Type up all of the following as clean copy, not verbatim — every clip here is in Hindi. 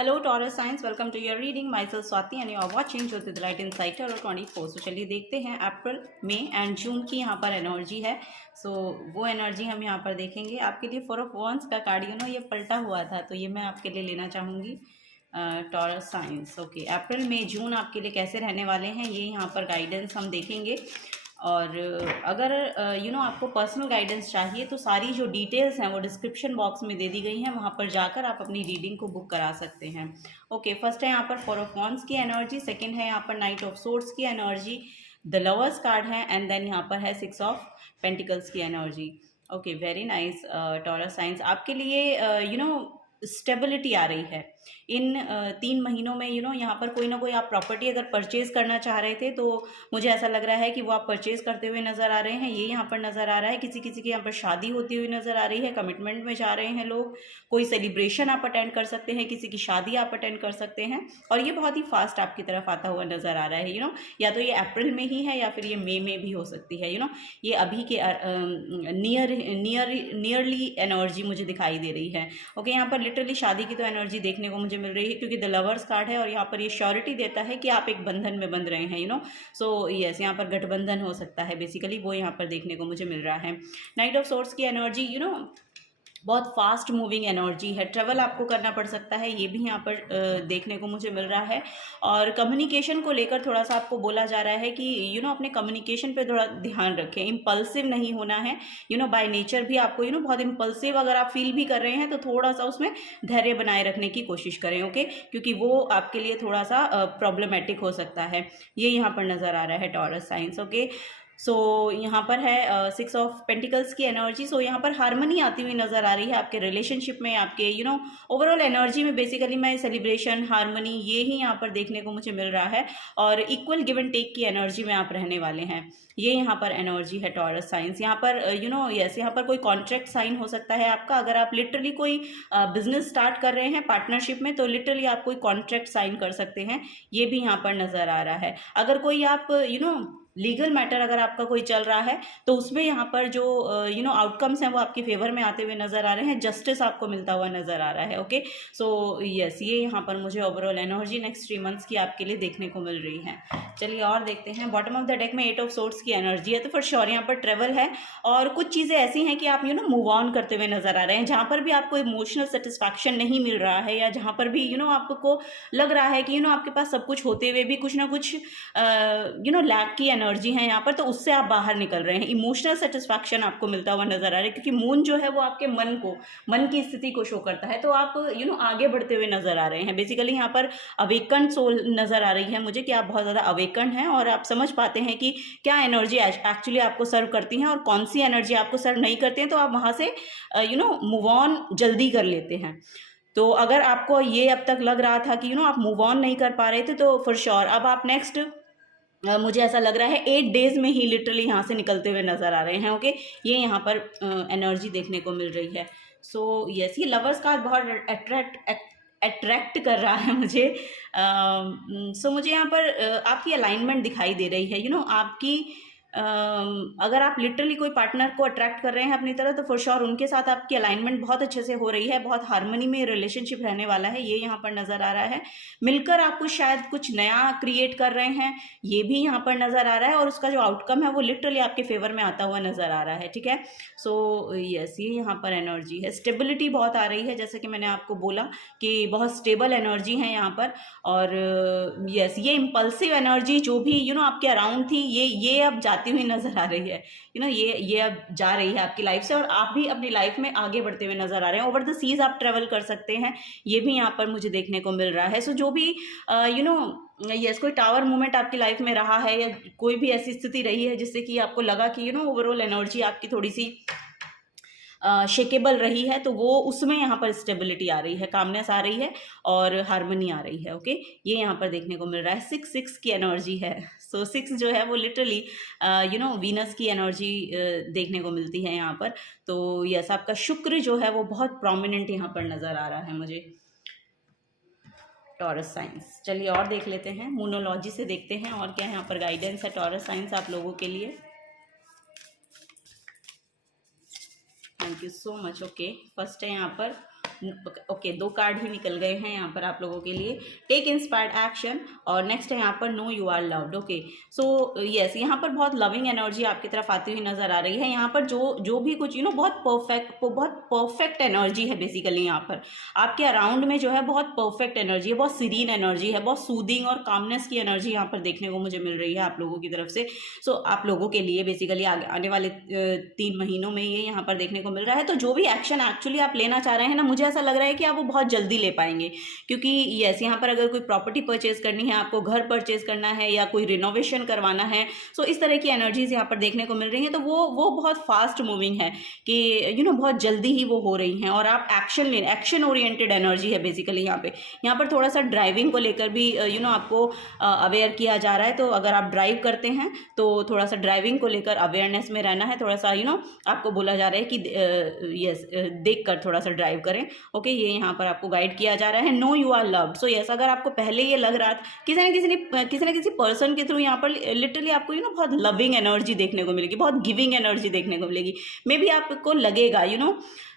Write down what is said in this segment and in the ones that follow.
Hello Taurus science, welcome to your reading. Myself Swati and you are watching Jyoti the light inside tarot 24। So चलिए देखते हैं अप्रैल, मई एंड जून की यहाँ पर एनर्जी है। सो वो एनर्जी हम यहाँ पर देखेंगे आपके लिए। 4 ऑफ वॉन्ड्स का कार्ड ये पलटा हुआ था, तो ये मैं आपके लिए लेना चाहूँगी टॉरस साइंस। ओके, अप्रैल मई जून आपके लिए कैसे रहने वाले हैं ये यहाँ पर गाइडेंस हम देखेंगे। और अगर आपको पर्सनल गाइडेंस चाहिए तो सारी जो डिटेल्स हैं वो डिस्क्रिप्शन बॉक्स में दे दी गई हैं, वहाँ पर जाकर आप अपनी रीडिंग को बुक करा सकते हैं। ओके, फर्स्ट है यहाँ पर 4 ऑफ वॉन्ड्स की एनर्जी, सेकंड है यहाँ पर नाइट ऑफ सोर्ड्स की एनर्जी, द लवर्स कार्ड है, एंड देन यहाँ पर है 6 ऑफ पेंटिकल्स की energy. Okay, very nice taurus science. आपके लिए स्टेबिलिटी आ रही है इन 3 महीनों में। यहाँ पर कोई ना कोई आप प्रॉपर्टी अगर परचेज करना चाह रहे थे तो मुझे ऐसा लग रहा है कि वो आप परचेज करते हुए नज़र आ रहे हैं। ये यहाँ पर नज़र आ रहा है किसी किसी की यहाँ पर शादी होती हुई नज़र आ रही है, कमिटमेंट में जा रहे हैं लोग, कोई सेलिब्रेशन आप अटेंड कर सकते हैं, किसी की शादी आप अटेंड कर सकते हैं। और ये बहुत ही फास्ट आपकी तरफ आता हुआ नज़र आ रहा है। या तो ये अप्रैल में ही है या फिर ये मई में भी हो सकती है। ये अभी के नियरली एनर्जी मुझे दिखाई दे रही है। ओके, यहाँ पर लिटरली शादी की तो एनर्जी देखने को मुझे मिल रही है, क्योंकि द लवर्स कार्ड है और यहाँ पर ये श्योरिटी देता है कि आप एक बंधन में बंध रहे हैं। सो यस, यहाँ पर गठबंधन हो सकता है बेसिकली, वो यहाँ पर देखने को मुझे मिल रहा है। नाइट ऑफ सोर्ड्स की एनर्जी बहुत फास्ट मूविंग एनर्जी है, ट्रैवल आपको करना पड़ सकता है, ये भी यहाँ पर देखने को मुझे मिल रहा है। और कम्युनिकेशन को लेकर थोड़ा सा आपको बोला जा रहा है कि अपने कम्युनिकेशन पे थोड़ा ध्यान रखें, इम्पल्सिव नहीं होना है। बाय नेचर भी आपको बहुत इम्पल्सिव अगर आप फील भी कर रहे हैं तो थोड़ा सा उसमें धैर्य बनाए रखने की कोशिश करें। ओके, क्योंकि वो आपके लिए थोड़ा सा प्रॉब्लमेटिक हो सकता है, ये यहाँ पर नज़र आ रहा है टॉरस साइंस। ओके, सो यहाँ पर है 6 ऑफ पेंटिकल्स की एनर्जी। सो यहाँ पर हार्मनी आती हुई नज़र आ रही है आपके रिलेशनशिप में, आपके ओवरऑल एनर्जी में। बेसिकली मैं सेलिब्रेशन, हार्मनी, ये ही यहाँ पर देखने को मुझे मिल रहा है। और इक्वल गिव एंड टेक की एनर्जी में आप रहने वाले हैं, ये यहाँ पर एनर्जी है टॉरस साइंस। यहाँ पर यस, यहाँ पर कोई कॉन्ट्रैक्ट साइन हो सकता है आपका। अगर आप लिटरली कोई बिजनेस स्टार्ट कर रहे हैं पार्टनरशिप में, तो लिटरली आप कोई कॉन्ट्रैक्ट साइन कर सकते हैं, ये भी यहाँ पर नज़र आ रहा है। अगर कोई आप लीगल मैटर अगर आपका कोई चल रहा है तो उसमें यहाँ पर जो आउटकम्स हैं वो आपके फेवर में आते हुए नज़र आ रहे हैं, जस्टिस आपको मिलता हुआ नज़र आ रहा है। ओके, सो यस, ये यहाँ पर मुझे ओवरऑल एनर्जी नेक्स्ट 3 मंथ्स की आपके लिए देखने को मिल रही है। चलिए और देखते हैं। बॉटम ऑफ द डेक में 8 ऑफ सोर्ड्स की एनर्जी है, तो फॉर श्योर यहाँ पर ट्रेवल है और कुछ चीज़ें ऐसी हैं कि आप मूव ऑन करते हुए नज़र आ रहे हैं। जहाँ पर भी आपको इमोशनल सेटिस्फैक्शन नहीं मिल रहा है, या जहाँ पर भी आपको लग रहा है कि आपके पास सब कुछ होते हुए भी कुछ ना कुछ लैक की एनर्जी है यहाँ पर, तो उससे आप बाहर निकल रहे हैं। इमोशनल सेटिस्फैक्शन आपको मिलता हुआ नजर आ रहा है, क्योंकि मून जो है वो आपके मन की स्थिति को शो करता है, तो आप आगे बढ़ते हुए नजर आ रहे हैं। बेसिकली यहाँ पर अवेकन सोल नजर आ रही है मुझे, कि आप बहुत ज़्यादा अवेकन हैं और आप समझ पाते हैं कि क्या एनर्जी एक्चुअली आपको सर्व करती हैं और कौन सी एनर्जी आपको सर्व नहीं करती हैं, तो आप वहाँ से मूव ऑन जल्दी कर लेते हैं। तो अगर आपको ये अब तक लग रहा था कि आप मूव ऑन नहीं कर पा रहे थे, तो फॉर श्योर अब आप नेक्स्ट मुझे ऐसा लग रहा है 8 डेज में ही लिटरली यहाँ से निकलते हुए नज़र आ रहे हैं। ओके, ये यहाँ पर एनर्जी देखने को मिल रही है। सो यस, ये लवर्स कार्ड बहुत अट्रैक्ट कर रहा है मुझे। सो मुझे यहाँ पर आपकी अलाइनमेंट दिखाई दे रही है। आपकी अगर आप लिटरली कोई पार्टनर को अट्रैक्ट कर रहे हैं अपनी तरह, तो फॉर श्योर उनके साथ आपकी अलाइनमेंट बहुत अच्छे से हो रही है, बहुत हार्मनी में रिलेशनशिप रहने वाला है, ये यहाँ पर नज़र आ रहा है। मिलकर आपको शायद कुछ नया क्रिएट कर रहे हैं, ये भी यहाँ पर नज़र आ रहा है, और उसका जो आउटकम है वो लिटरली आपके फेवर में आता हुआ नज़र आ रहा है। ठीक है, सो यस, ये यहाँ पर एनर्जी है। स्टेबिलिटी बहुत आ रही है, जैसे कि मैंने आपको बोला कि बहुत स्टेबल एनर्जी है यहाँ पर। और यस, ये इम्पल्सिव एनर्जी जो भी आपके अराउंड थी, ये अब जाती हुई नजर आ रही है। ये अब जा रही है आपकी लाइफ से, और आप भी अपनी लाइफ में आगे बढ़ते हुए नजर आ रहे हैं। ओवर द सीज आप ट्रेवल कर सकते हैं, ये भी यहाँ पर मुझे देखने को मिल रहा है। सो जो भी यस, कोई टावर मूवमेंट आपकी लाइफ में रहा है, या कोई भी ऐसी स्थिति रही है जिससे कि आपको लगा कि ओवरऑल एनर्जी आपकी थोड़ी सी शेकेबल रही है, तो वो उसमें यहाँ पर स्टेबिलिटी आ रही है, कामनेस आ रही है और हार्मनी आ रही है। ओके, ये यहाँ पर देखने को मिल रहा है। 6 की एनर्जी है। सो 6 जो है वो लिटरली वीनस की एनर्जी देखने को मिलती है यहाँ पर। तो यस, आपका शुक्र जो है वो बहुत प्रोमिनेंट यहाँ पर नज़र आ रहा है मुझे टॉरस साइंस। चलिए और देख लेते हैं, मूनोलॉजी से देखते हैं और क्या यहाँ पर गाइडेंस है टॉरस साइंस आप लोगों के लिए। Thank you so much. Okay, first है यहाँ पर ओके 2 कार्ड ही निकल गए हैं यहाँ पर आप लोगों के लिए। टेक इंस्पायर्ड एक्शन और नेक्स्ट है यहाँ पर know you are loved. Okay so yes, यहाँ पर बहुत लविंग एनर्जी आपकी तरफ आती हुई नजर आ रही है। यहाँ पर जो भी कुछ बहुत परफेक्ट एनर्जी है बेसिकली। यहाँ पर आपके अराउंड में जो है बहुत परफेक्ट एनर्जी है, बहुत सीरीन एनर्जी है, बहुत सूदिंग और कामनेस की एनर्जी यहाँ पर देखने को मुझे मिल रही है आप लोगों की तरफ से। सो आप लोगों के लिए बेसिकली आने वाले 3 महीनों में ये यहाँ पर देखने को मिल रहा है। तो जो भी एक्शन एक्चुअली आप लेना चाह रहे हैं ना, मुझे ऐसा लग रहा है कि आप वो बहुत जल्दी ले पाएंगे, क्योंकि यस यहाँ पर अगर कोई प्रॉपर्टी परचेज करनी है, आपको घर परचेज करना है या कोई रिनोवेशन करवाना है, सो इस तरह की एनर्जीज यहाँ पर देखने को मिल रही हैं। तो वो बहुत फास्ट मूविंग है कि बहुत जल्दी ही वो हो रही हैं और आप एक्शन ओरिएंटेड एनर्जी है बेसिकली। यहाँ पर थोड़ा सा ड्राइविंग को लेकर भी आपको अवेयर किया जा रहा है। तो अगर आप ड्राइव करते हैं तो थोड़ा सा ड्राइविंग को लेकर अवेयरनेस में रहना है, थोड़ा सा आपको बोला जा रहा है कि यस देख कर थोड़ा सा ड्राइव करें। ओके ये यहाँ पर आपको गाइड किया जा रहा है। Know you are loved. So yes, अगर आपको पहले ये लग रहा था किसी न किसी पर्सन के थ्रू यहाँ पर लिटरली आपको बहुत लविंग एनर्जी देखने को मिलेगी, बहुत गिविंग एनर्जी देखने को मिलेगी। मे बी आपको लगेगा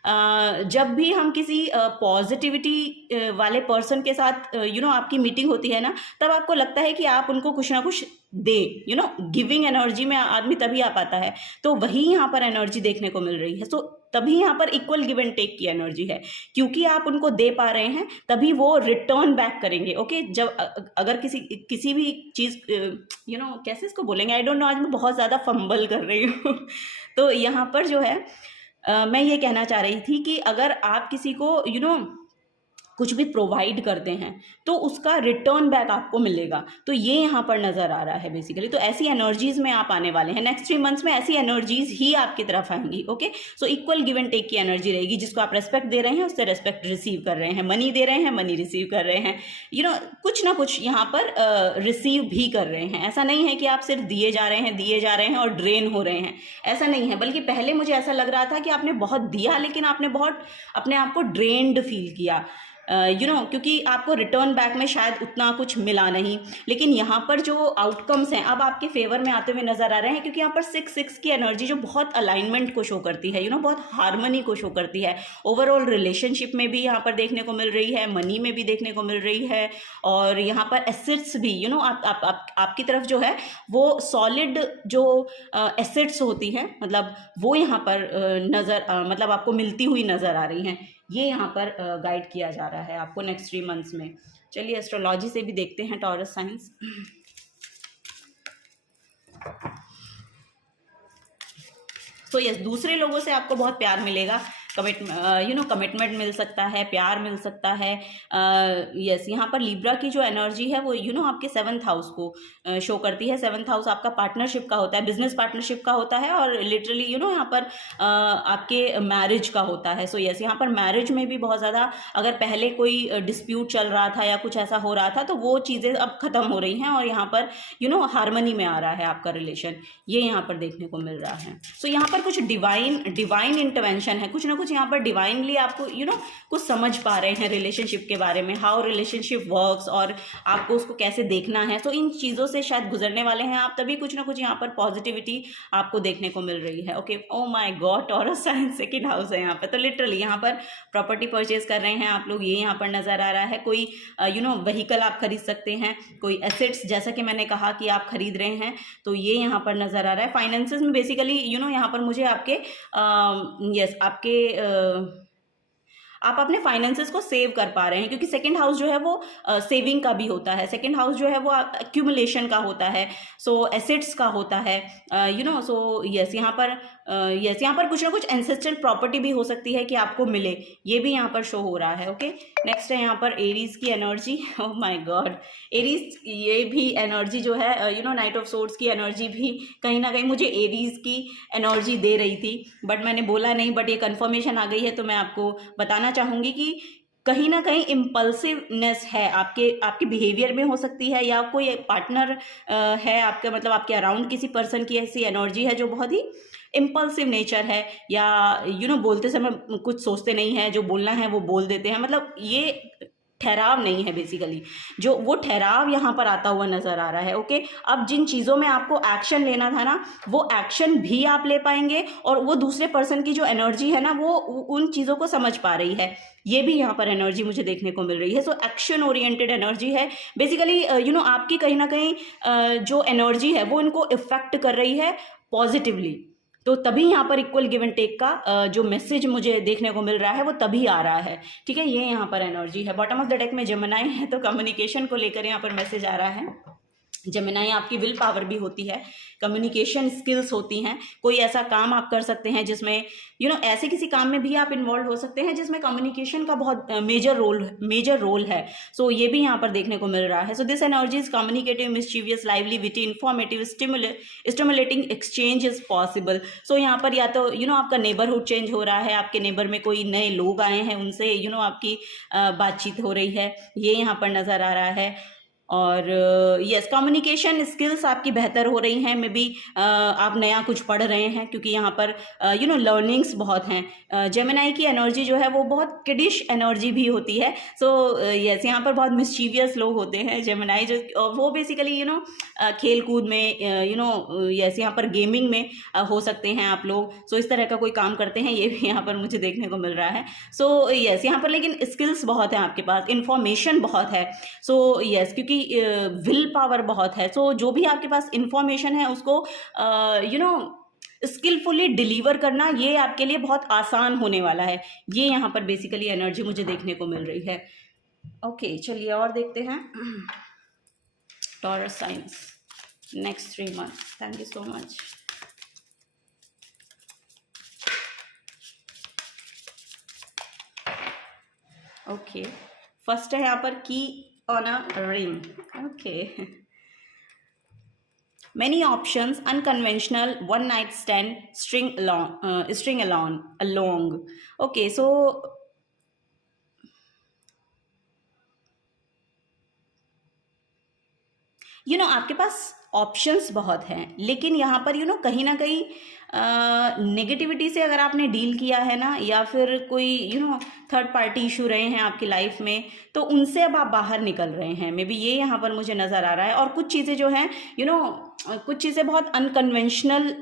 जब भी हम किसी पॉजिटिविटी वाले पर्सन के साथ आपकी मीटिंग होती है ना, तब आपको लगता है कि आप उनको कुछ ना कुछ दे। गिविंग एनर्जी में आदमी तभी आ पाता है। तो वही यहाँ पर एनर्जी देखने को मिल रही है। सो तभी यहाँ पर इक्वल गिव एंड टेक की एनर्जी है, क्योंकि आप उनको दे पा रहे हैं तभी वो रिटर्न बैक करेंगे। ओके जब अगर किसी भी चीज़ कैसे इसको बोलेंगे, आई डोंट नो, आज मैं बहुत ज़्यादा फंबल कर रही हूँ। तो यहाँ पर जो है मैं ये कहना चाह रही थी कि अगर आप किसी को कुछ भी प्रोवाइड करते हैं तो उसका रिटर्न बैक आपको मिलेगा। तो ये यहाँ पर नज़र आ रहा है बेसिकली। तो ऐसी एनर्जीज में आप आने वाले हैं नेक्स्ट 3 मंथ्स में, ऐसी एनर्जीज ही आपकी तरफ आएंगी। Okay so equal give and take की एनर्जी रहेगी। जिसको आप रेस्पेक्ट दे रहे हैं उससे रेस्पेक्ट रिसीव कर रहे हैं, मनी दे रहे हैं मनी रिसीव कर रहे हैं, कुछ ना कुछ यहाँ पर रिसीव भी कर रहे हैं। ऐसा नहीं है कि आप सिर्फ दिए जा रहे हैं और ड्रेन हो रहे हैं, ऐसा नहीं है। बल्कि पहले मुझे ऐसा लग रहा था कि आपने बहुत दिया लेकिन आपने बहुत अपने आप को ड्रेन्ड फील किया, क्योंकि आपको रिटर्न बैक में शायद उतना कुछ मिला नहीं। लेकिन यहाँ पर जो आउटकम्स हैं अब आपके फेवर में आते हुए नजर आ रहे हैं, क्योंकि यहाँ पर 6 की एनर्जी जो बहुत अलाइनमेंट को शो करती है, बहुत हार्मनी को शो करती है। ओवरऑल रिलेशनशिप में भी यहाँ पर देखने को मिल रही है, मनी में भी देखने को मिल रही है, और यहाँ पर एसेट्स भी आपकी तरफ जो है वो सॉलिड जो एसेट्स होती हैं, मतलब वो यहाँ पर मतलब आपको मिलती हुई नजर आ रही हैं। ये यहाँ पर गाइड किया जा रहा है आपको नेक्स्ट 3 मंथ्स में। चलिए एस्ट्रोलॉजी से भी देखते हैं टॉरस साइंस। तो यस, दूसरे लोगों से आपको बहुत प्यार मिलेगा, कमिटमेंट मिल सकता है, प्यार मिल सकता है। यस यहाँ पर लिब्रा की जो एनर्जी है वो आपके 7th हाउस को शो करती है। 7th हाउस आपका पार्टनरशिप का होता है, बिजनेस पार्टनरशिप का होता है, और लिटरली यहाँ पर आपके मैरिज का होता है। सो यस यहाँ पर मैरिज में भी बहुत ज़्यादा, अगर पहले कोई डिस्प्यूट चल रहा था या कुछ ऐसा हो रहा था तो वो चीज़ें अब ख़त्म हो रही हैं और यहाँ पर हार्मनी में आ रहा है आपका रिलेशन, ये यहाँ पर देखने को मिल रहा है। सो यहाँ पर कुछ डिवाइन इंटरवेंशन है, कुछ ना कुछ यहाँ पर डिवाइनली आपको कुछ समझ पा रहे हैं रिलेशनशिप के बारे में, हाउ रिलेशनशिप वर्क्स, और आपको उसको कैसे देखना है। तो इन चीज़ों से शायद गुजरने वाले हैं आप, तभी कुछ ना कुछ यहाँ पर पॉजिटिविटी आपको देखने को मिल रही है। Okay oh my god, Taurus sign 2nd house है यहाँ पर। तो लिटरली यहाँ पर प्रॉपर्टी परचेज कर रहे हैं आप लोग, ये यहाँ पर नजर आ रहा है। कोई व्हीकल आप खरीद सकते हैं, कोई एसेट्स जैसा कि मैंने कहा कि आप खरीद रहे हैं, तो ये यहाँ पर नजर आ रहा है। फाइनेंसेस में बेसिकली यहाँ पर मुझे आपके आप अपने फाइनेंसेस को सेव कर पा रहे हैं, क्योंकि 2nd हाउस जो है वो सेविंग का भी होता है, 2nd हाउस जो है वो एक्यूमुलेशन का होता है, सो एसेट्स का होता है, सो यस यहाँ पर कुछ ना कुछ एंसेस्ट्रल प्रॉपर्टी भी हो सकती है कि आपको मिले, ये भी यहाँ पर शो हो रहा है। ओके नेक्स्ट है यहाँ पर एरीज की energy. Oh my God, Aries ये भी एनर्जी जो है नाइट ऑफ सोर्ड्स की एनर्जी भी कहीं ना कहीं मुझे एरीज की एनर्जी दे रही थी, बट मैंने बोला नहीं, बट ये कंफर्मेशन आ गई है। तो मैं आपको बताना चाहूँगी कि कहीं ना कहीं इम्पल्सिवनेस है आपके बिहेवियर में हो सकती है, या कोई पार्टनर है आपका, मतलब आपके अराउंड किसी पर्सन की ऐसी एनर्जी है जो बहुत ही इम्पल्सिव नेचर है, या बोलते समय कुछ सोचते नहीं है, जो बोलना है वो बोल देते हैं। मतलब ये ठहराव नहीं है बेसिकली, जो वो ठहराव यहाँ पर आता हुआ नज़र आ रहा है। ओके, अब जिन चीज़ों में आपको एक्शन लेना था ना, वो एक्शन भी आप ले पाएंगे, और वो दूसरे पर्सन की जो एनर्जी है ना, वो उन चीज़ों को समझ पा रही है। ये भी यहाँ पर एनर्जी मुझे देखने को मिल रही है। सो एक्शन ओरिएंटेड एनर्जी है बेसिकली। आपकी कहीं ना कहीं जो एनर्जी है वो इनको इफेक्ट कर रही है पॉजिटिवली। तो तभी यहाँ पर इक्वल गिव एंड टेक का जो मैसेज मुझे देखने को मिल रहा है वो तभी आ रहा है। ठीक है, ये यहाँ पर एनर्जी है। बॉटम ऑफ द डेक में जेमिनाई है, तो कम्युनिकेशन को लेकर यहाँ पर मैसेज आ रहा है। जेमिनाई आपकी विल पावर भी होती है, कम्युनिकेशन स्किल्स होती हैं। कोई ऐसा काम आप कर सकते हैं जिसमें ऐसे किसी काम में भी आप इन्वॉल्व हो सकते हैं जिसमें कम्युनिकेशन का बहुत मेजर रोल है। सो ये भी यहाँ पर देखने को मिल रहा है। So this energy is communicative, mischievous, lively, witty, informative, stimulating exchange is possible. So यहाँ पर या तो आपका नेबरहुड चेंज हो रहा है, आपके नेबर में कोई नए लोग आए हैं, उनसे आपकी बातचीत हो रही है, ये यहाँ पर नज़र आ रहा है। और यस, कम्युनिकेशन स्किल्स आपकी बेहतर हो रही हैं। मे बी आप नया कुछ पढ़ रहे हैं, क्योंकि यहाँ पर लर्निंग्स बहुत हैं। जेमिनाई की एनर्जी जो है वो बहुत किडिश एनर्जी भी होती है। सो यस, यहाँ पर बहुत मिस्चीवियस लोग होते हैं जेमिनाई, जो वो बेसिकली खेल कूद में यस, यहाँ पर गेमिंग में हो सकते हैं आप लोग। सो इस तरह का कोई काम करते हैं, ये भी यहाँ पर मुझे देखने को मिल रहा है। सो यस, यहाँ पर लेकिन स्किल्स बहुत हैं आपके पास, इंफॉर्मेशन बहुत है। सो यस, क्योंकि विल पावर बहुत है। सो जो भी आपके पास इंफॉर्मेशन है उसको स्किलफुली डिलीवर करना, ये आपके लिए बहुत आसान होने वाला है। ये यहाँ पर बेसिकली एनर्जी मुझे देखने को मिल रही है। ओके, चलिए और देखते हैं taurus science next 3 months। Thank you so much. Okay, first है यहाँ पर की on a ring। okay, many options, unconventional, one night stand, string along। okay, so आपके पास ऑप्शंस बहुत हैं, लेकिन यहाँ पर कहीं ना कहीं नेगेटिविटी से अगर आपने डील किया है ना, या फिर कोई थर्ड पार्टी इशू रहे हैं आपकी लाइफ में, तो उनसे अब आप बाहर निकल रहे हैं। मे बी ये यहाँ पर मुझे नज़र आ रहा है। और कुछ चीज़ें जो हैं कुछ चीज़ें बहुत अनकन्वेंशनल,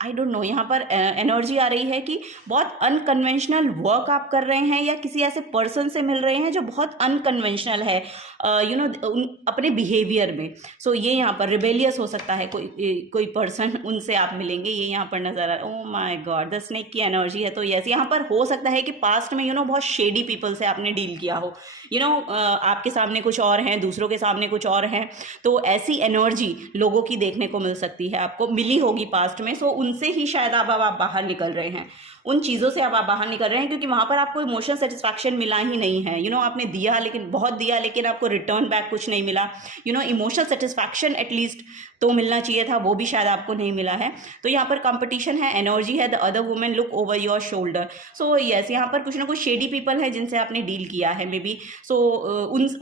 आई डोंट नो, यहाँ पर एनर्जी आ रही है कि बहुत अनकन्वेंशनल वर्क आप कर रहे हैं, या किसी ऐसे पर्सन से मिल रहे हैं जो बहुत अनकन्वेंशनल है अपने बिहेवियर में। सो ये यहाँ पर रिबेलियस हो सकता है कोई पर्सन, उनसे आप मिलेंगे, ये यहाँ पर नज़र आ रहा है। Oh my God, the snake की एनर्जी है। तो यस, यहाँ पर हो सकता है कि पास्ट में बहुत शेडी पीपल से आपने डील किया हो। आपके सामने कुछ और हैं, दूसरों के सामने कुछ और हैं। तो ऐसी एनर्जी लोगों की देखने को मिल सकती है, आपको मिली होगी पास्ट में। सो उनसे ही शायद अब आप बाहर निकल रहे हैं, उन चीज़ों से अब आप बाहर निकल रहे हैं, क्योंकि वहाँ पर आपको इमोशनल सेटिस्फैक्शन मिला ही नहीं है। आपने दिया, लेकिन बहुत दिया, लेकिन आपको रिटर्न बैक कुछ नहीं मिला। इमोशनल सेटिस्फैक्शन एटलीस्ट तो मिलना चाहिए था, वो भी शायद आपको नहीं मिला है। तो यहाँ पर कंपटीशन है, एनर्जी है, the other women look over your shoulder. So yes, यहाँ पर कुछ ना कुछ शेडी पीपल है जिनसे आपने डील किया है मे बी। सो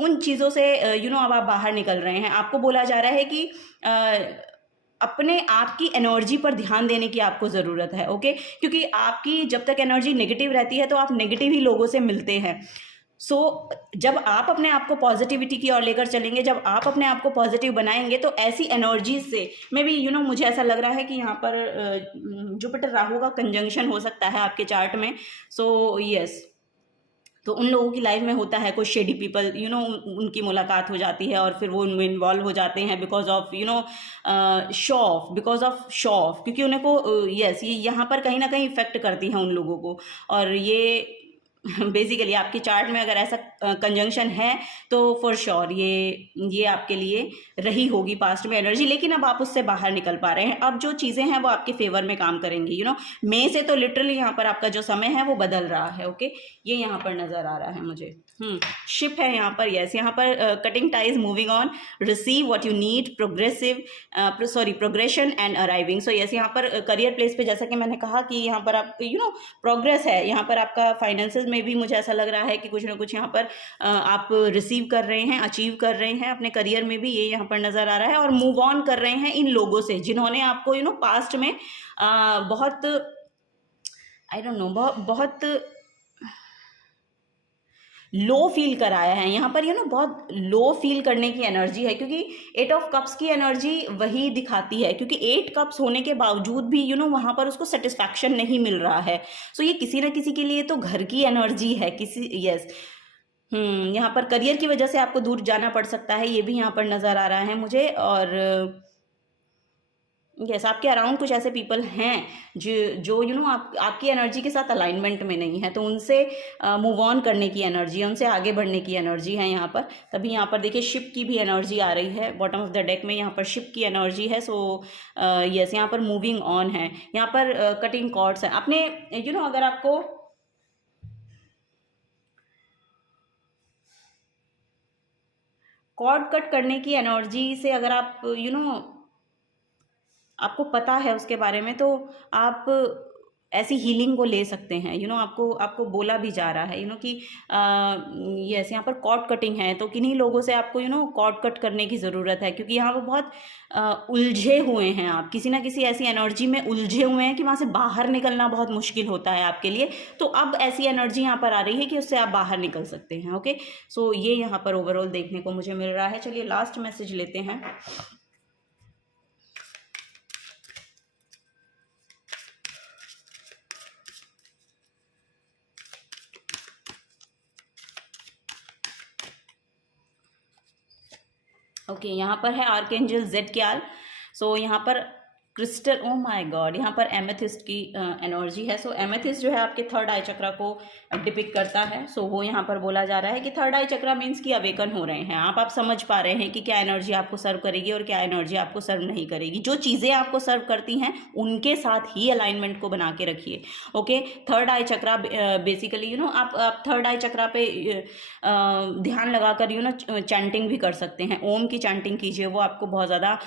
उन चीज़ों से अब आप बाहर निकल रहे हैं। आपको बोला जा रहा है कि अपने आप की एनर्जी पर ध्यान देने की आपको ज़रूरत है। ओके, क्योंकि आपकी जब तक एनर्जी नेगेटिव रहती है तो आप नेगेटिव ही लोगों से मिलते हैं। सो जब आप अपने आप को पॉजिटिविटी की ओर लेकर चलेंगे, जब आप अपने आप को पॉजिटिव बनाएंगे, तो ऐसी एनर्जी से मे बी मुझे ऐसा लग रहा है कि यहाँ पर जुपिटर राहु का कंजंक्शन हो सकता है आपके चार्ट में। सो यस, तो उन लोगों की लाइफ में होता है कुछ शेडी पीपल, उनकी मुलाकात हो जाती है और फिर वो उनमें इन्वॉल्व हो जाते हैं बिकॉज ऑफ शो ऑफ, क्योंकि उन्हें को यस, ये यहाँ पर कहीं ना कहीं इफेक्ट करती हैं उन लोगों को। और ये बेसिकली आपके चार्ट में अगर ऐसा कंजंक्शन है तो फॉर श्योर ये आपके लिए रही होगी पास्ट में एनर्जी, लेकिन अब आप उससे बाहर निकल पा रहे हैं। अब जो चीज़ें हैं वो आपके फेवर में काम करेंगी। मई से तो लिटरली यहाँ पर आपका जो समय है वो बदल रहा है। ओके, ये यहाँ पर नज़र आ रहा है मुझे। शिप है यहाँ पर। यस, यहाँ पर cutting ties, moving on, receive what you need, progression and arriving. So yes, यहाँ पर करियर प्लेस पे जैसा कि मैंने कहा कि यहाँ पर आप प्रोग्रेस है। यहाँ पर आपका फाइनेंसेस में भी मुझे ऐसा लग रहा है कि कुछ ना कुछ यहाँ पर आप रिसीव कर रहे हैं, अचीव कर रहे हैं अपने करियर में भी, ये यहाँ पर नज़र आ रहा है। और मूव ऑन कर रहे हैं इन लोगों से जिन्होंने आपको पास्ट में बहुत आई डोंट नो बहुत लो फील कराया है यहाँ पर, बहुत लो फील करने की एनर्जी है, क्योंकि 8 ऑफ कप्स की एनर्जी वही दिखाती है, क्योंकि 8 कप्स होने के बावजूद भी वहाँ पर उसको सेटिस्फैक्शन नहीं मिल रहा है। सो ये किसी ना किसी के लिए तो घर की एनर्जी है, किसी, यस, यहाँ पर करियर की वजह से आपको दूर जाना पड़ सकता है, ये भी यहाँ पर नज़र आ रहा है मुझे। और यस, आपके अराउंड कुछ ऐसे पीपल हैं जो आपकी एनर्जी के साथ अलाइनमेंट में नहीं है, तो उनसे मूव ऑन करने की एनर्जी है, उनसे आगे बढ़ने की एनर्जी है यहाँ पर। तभी यहाँ पर देखिए शिप की भी एनर्जी आ रही है बॉटम ऑफ द डेक में, यहाँ पर शिप की एनर्जी है। सो यस, यहाँ पर मूविंग ऑन है, यहाँ पर कटिंग कॉर्ड्स हैं अपने, अगर आपको कॉर्ड कट करने की एनर्जी से, अगर आप आपको पता है उसके बारे में, तो आप ऐसी हीलिंग को ले सकते हैं। आपको बोला भी जा रहा है कि यस, यहाँ पर कॉर्ड कटिंग है, तो किन्हीं लोगों से आपको कॉर्ड कट करने की ज़रूरत है, क्योंकि यहाँ पर बहुत उलझे हुए हैं आप, किसी ना किसी ऐसी एनर्जी में उलझे हुए हैं कि वहाँ से बाहर निकलना बहुत मुश्किल होता है आपके लिए। तो अब ऐसी एनर्जी यहाँ पर आ रही है कि उससे आप बाहर निकल सकते हैं। ओके, सो ये यहाँ पर ओवरऑल देखने को मुझे मिल रहा है। चलिए लास्ट मैसेज लेते हैं। ओके, यहाँ पर है आर्कएंजल जेडकियाल। सो यहाँ पर क्रिस्टल, ओ माय गॉड, यहाँ पर एमेथिस्ट की एनर्जी है। सो एमेथिस्ट जो है आपके थर्ड आई चक्रा को डिपिक्ट करता है। सो वो यहाँ पर बोला जा रहा है कि थर्ड आई चक्रा मीन्स कि अवेकन हो रहे हैं आप समझ पा रहे हैं कि क्या एनर्जी आपको सर्व करेगी और क्या एनर्जी आपको सर्व नहीं करेगी। जो चीज़ें आपको सर्व करती हैं उनके साथ ही अलाइनमेंट को बना के रखिए। ओके, थर्ड आई चक्रा बेसिकली आप थर्ड आई चक्रा पे ध्यान लगाकर चैंटिंग भी कर सकते हैं। ओम की चैंटिंग कीजिए, वो आपको बहुत ज़्यादा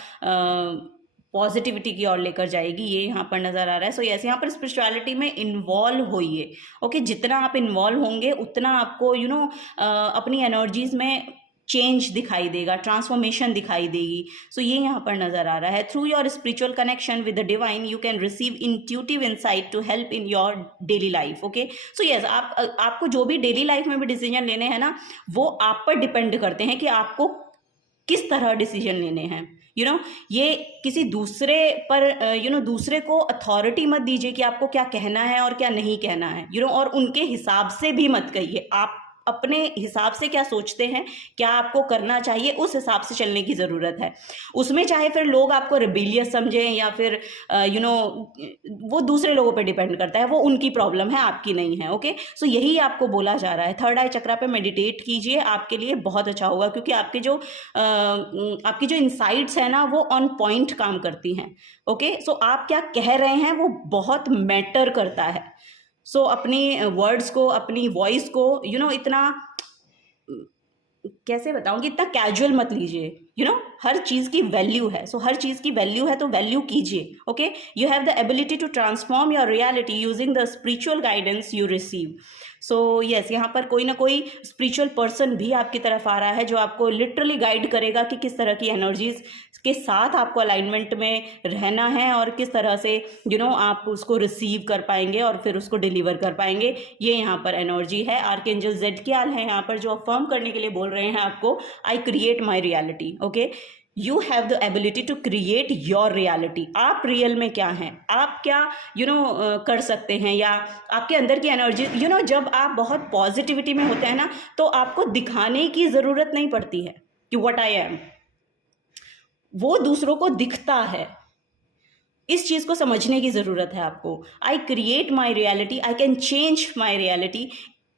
पॉजिटिविटी की ओर लेकर जाएगी, ये यहाँ पर नज़र आ रहा है। सो यस, यहाँ पर स्पिरिचुअलिटी में इन्वॉल्व होइए। ओके, जितना आप इन्वॉल्व होंगे उतना आपको अपनी एनर्जीज में चेंज दिखाई देगा, ट्रांसफॉर्मेशन दिखाई देगी। सो ये यहाँ पर नज़र आ रहा है। Through your spiritual connection with the divine you can receive intuitive insight to help in your daily life. Okay, so yes, आपको जो भी डेली लाइफ में भी डिसीजन लेने हैं ना, वो आप पर डिपेंड करते हैं कि आपको किस तरह डिसीजन लेने हैं। ये किसी दूसरे पर दूसरे को अथॉरिटी मत दीजिए कि आपको क्या कहना है और क्या नहीं कहना है। और उनके हिसाब से भी मत कहिए। आप अपने हिसाब से क्या सोचते हैं, क्या आपको करना चाहिए, उस हिसाब से चलने की ज़रूरत है। उसमें चाहे फिर लोग आपको रिबेलियस समझें या फिर वो दूसरे लोगों पे डिपेंड करता है, वो उनकी प्रॉब्लम है, आपकी नहीं है। ओके, सो यही आपको बोला जा रहा है। थर्ड आई चक्रा पे मेडिटेट कीजिए, आपके लिए बहुत अच्छा होगा, क्योंकि आपकी जो इनसाइट्स है ना, वो ऑन पॉइंट काम करती हैं। ओके, सो आप क्या कह रहे हैं वो बहुत मैटर करता है। सो अपनी वर्ड्स को, अपनी वॉइस को इतना, कैसे बताऊं, कि इतना कैजुअल मत लीजिए। हर चीज़ की वैल्यू है। सो हर चीज़ की वैल्यू है तो वैल्यू कीजिए। Okay, you have the ability to transform your reality using the spiritual guidance you receive. So yes, यहाँ पर कोई ना कोई स्पिरिचुअल पर्सन भी आपकी तरफ आ रहा है जो आपको लिटरली गाइड करेगा कि किस तरह की एनर्जीज के साथ आपको अलाइनमेंट में रहना है और किस तरह से आप उसको रिसीव कर पाएंगे और फिर उसको डिलीवर कर पाएंगे। ये यहाँ पर एनर्जी है। आर्कएंजल जेडकियाल है यहाँ पर, जो अफर्म करने के लिए बोल रहे हैं आपको, I create my reality. Okay, you have the ability to create your reality. आप रियल में क्या हैं, आप क्या कर सकते हैं, या आपके अंदर की एनर्जी जब आप बहुत पॉजिटिविटी में होते हैं ना, तो आपको दिखाने की ज़रूरत नहीं पड़ती है कि व्हाट आई एम, वो दूसरों को दिखता है। इस चीज़ को समझने की ज़रूरत है आपको। I create my reality, I can change my reality.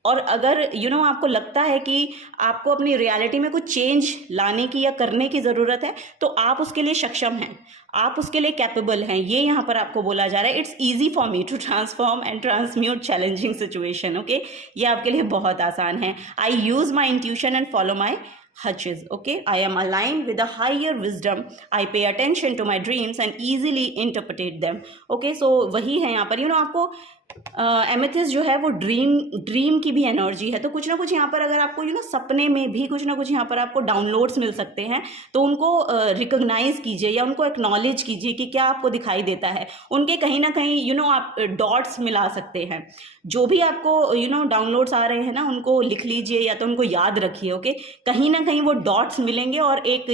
और अगर आपको लगता है कि आपको अपनी रियलिटी में कुछ चेंज लाने की या करने की ज़रूरत है, तो आप उसके लिए सक्षम हैं, आप उसके लिए कैपेबल हैं। ये यहाँ पर आपको बोला जा रहा है। It's easy for me to transform and transmute challenging situation. Okay, ये आपके लिए बहुत आसान है। I use my intuition and follow my Hutches. Okay, I am aligned with a higher wisdom. I pay attention to my dreams and easily interpret them. Okay, so वही है यहाँ पर आपको एमेथिस्ट जो है वो ड्रीम की भी एनर्जी है। तो कुछ ना कुछ यहाँ पर अगर आपको सपने में भी कुछ ना कुछ यहाँ पर आपको डाउनलोड्स मिल सकते हैं, तो उनको रिकॉग्नाइज कीजिए या उनको एक्नॉलेज कीजिए कि क्या आपको दिखाई देता है। उनके कहीं ना कहीं आप डॉट्स मिला सकते हैं। जो भी आपको डाउनलोड्स आ रहे हैं ना, उनको लिख लीजिए या तो उनको याद रखिए। ओके, कहीं ना कहीं वो डॉट्स मिलेंगे और एक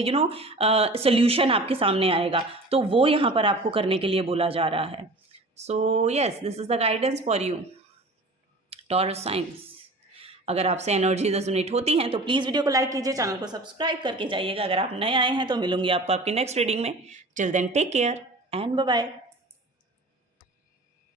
सोल्यूशन आपके सामने आएगा। तो वो यहाँ पर आपको करने के लिए बोला जा रहा है। So yes, this is the guidance for you, Taurus signs। अगर आपसे एनर्जी रेजोनेट होती हैं तो प्लीज़ वीडियो को लाइक कीजिए, चैनल को सब्सक्राइब करके जाइएगा। अगर आप नए आए हैं तो मिलूंगी आपको आपकी नेक्स्ट रीडिंग में। Till then take care and bye bye.